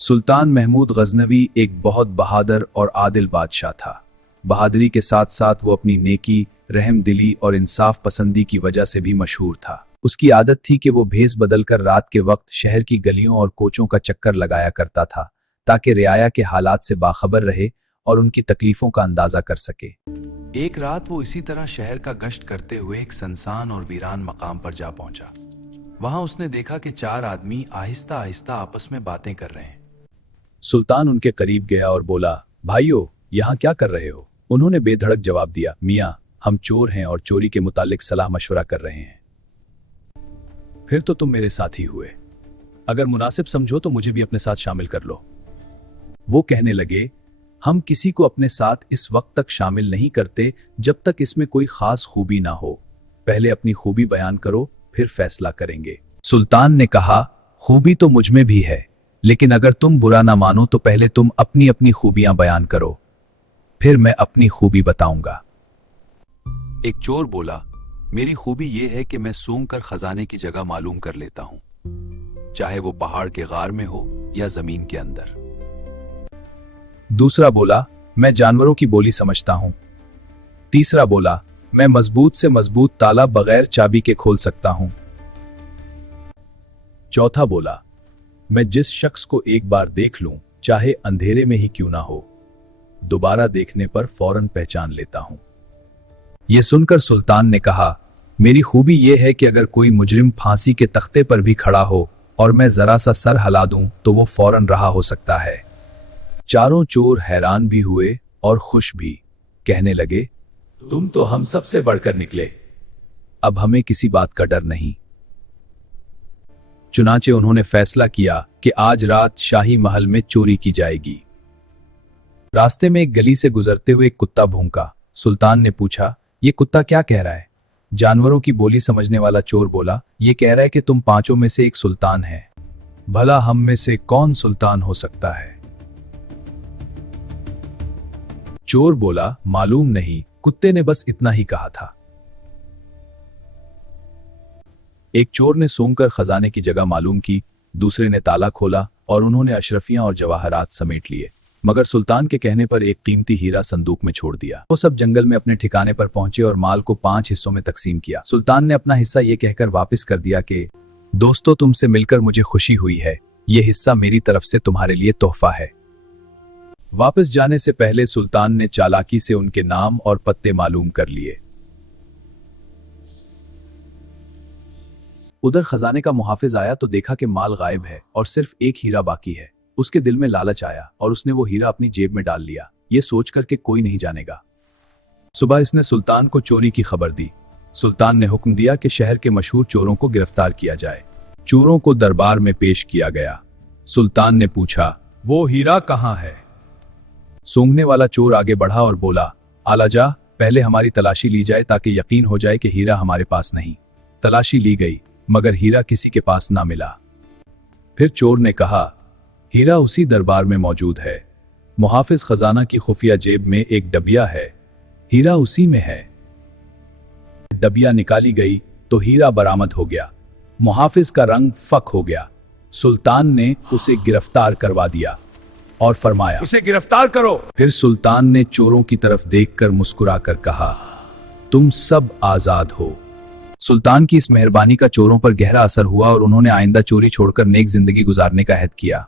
सुल्तान महमूद गजनवी एक बहुत बहादुर और आदिल बादशाह था। बहादुरी के साथ साथ वो अपनी नेकी, रहम दिली और इंसाफ पसंदी की वजह से भी मशहूर था। उसकी आदत थी कि वो भेस बदलकर रात के वक्त शहर की गलियों और कोचों का चक्कर लगाया करता था, ताकि रियाया के हालात से बाखबर रहे और उनकी तकलीफों का अंदाजा कर सके। एक रात वो इसी तरह शहर का गश्त करते हुए एक सुनसान और वीरान मकाम पर जा पहुंचा। वहां उसने देखा कि 4 आदमी आहिस्ता आहिस्ता आपस में बातें कर रहे हैं। सुल्तान उनके करीब गया और बोला, भाइयों, यहाँ क्या कर रहे हो? उन्होंने बेधड़क जवाब दिया, मियाँ, हम चोर हैं और चोरी के मुतालिक सलाह मशवरा कर रहे हैं। फिर तो तुम मेरे साथी हुए। अगर मुनासिब समझो तो मुझे भी अपने साथ शामिल कर लो। वो कहने लगे, हम किसी को अपने साथ इस वक्त तक शामिल नहीं करते जब तक इसमें कोई खास खूबी ना हो। पहले अपनी खूबी बयान करो, फिर फैसला करेंगे। सुल्तान ने कहा, खूबी तो मुझ में भी है, लेकिन अगर तुम बुरा ना मानो तो पहले तुम अपनी अपनी खूबियां बयान करो, फिर मैं अपनी खूबी बताऊंगा। एक चोर बोला, मेरी खूबी यह है कि मैं सूंघ कर खजाने की जगह मालूम कर लेता हूं, चाहे वो पहाड़ के गार में हो या जमीन के अंदर। दूसरा बोला, मैं जानवरों की बोली समझता हूं। तीसरा बोला, मैं मजबूत से मजबूत ताला बगैर चाबी के खोल सकता हूं। चौथा बोला, मैं जिस शख्स को एक बार देख लूं, चाहे अंधेरे में ही क्यों ना हो, दोबारा देखने पर फौरन पहचान लेता हूं। यह सुनकर सुल्तान ने कहा, मेरी खूबी यह है कि अगर कोई मुजरिम फांसी के तख्ते पर भी खड़ा हो और मैं जरा सा सर हिला दूं तो वो फौरन रहा हो सकता है। चारों चोर हैरान भी हुए और खुश भी। कहने लगे, तुम तो हम सबसे बढ़कर निकले, अब हमें किसी बात का डर नहीं। चुनाचे उन्होंने फैसला किया कि आज रात शाही महल में चोरी की जाएगी। रास्ते में एक गली से गुजरते हुए एक कुत्ता भौंका। सुल्तान ने पूछा, ये कुत्ता क्या कह रहा है? जानवरों की बोली समझने वाला चोर बोला, ये कह रहा है कि तुम पांचों में से एक सुल्तान है। भला हम में से कौन सुल्तान हो सकता है? चोर बोला, मालूम नहीं, कुत्ते ने बस इतना ही कहा था। एक चोर ने सूंघकर खजाने की जगह मालूम की, दूसरे ने ताला खोला और उन्होंने अशरफियां और जवाहरात समेट लिए, मगर सुल्तान के कहने पर एक कीमती हीरा संदूक में छोड़ दिया। वो सब जंगल में अपने ठिकाने पर पहुंचे और माल को 5 हिस्सों में तकसीम किया। सुल्तान ने अपना हिस्सा ये कहकर वापस कर दिया कि दोस्तों, तुमसे मिलकर मुझे खुशी हुई है, ये हिस्सा मेरी तरफ से तुम्हारे लिए तोहफा है। वापस जाने से पहले सुल्तान ने चालाकी से उनके नाम और पत्ते मालूम कर लिए। उधर खजाने का मुहाफिज आया तो देखा कि माल गायब है और सिर्फ एक हीरा बाकी है। उसके दिल में लालच आया और उसने वो हीरा अपनी जेब में डाल लिया, ये सोचकर कि कोई नहीं जानेगा। सुबह इसने सुल्तान को चोरी की खबर दी। सुल्तान ने हुक्म दिया कि शहर के मशहूर चोरों को गिरफ्तार किया जाए। चोरों को दरबार में पेश किया गया। सुल्तान ने पूछा, वो हीरा कहां है? सूंघने वाला चोर आगे बढ़ा और बोला, आलाजा, पहले हमारी तलाशी ली जाए ताकि यकीन हो जाए कि हीरा हमारे पास नहीं। तलाशी ली गई, मगर हीरा किसी के पास ना मिला। फिर चोर ने कहा, हीरा उसी दरबार में मौजूद है। मुहाफिज खजाना की खुफिया जेब में एक डबिया है, हीरा उसी में है। डबिया निकाली गई तो हीरा बरामद हो गया। मुहाफिज का रंग फक हो गया। सुल्तान ने उसे गिरफ्तार करवा दिया और फरमाया, उसे गिरफ्तार करो। फिर सुल्तान ने चोरों की तरफ देखकर मुस्कुराकर कहा, तुम सब आजाद हो। सुल्तान की इस मेहरबानी का चोरों पर गहरा असर हुआ और उन्होंने आइंदा चोरी छोड़कर नेक जिंदगी गुजारने का अहद किया।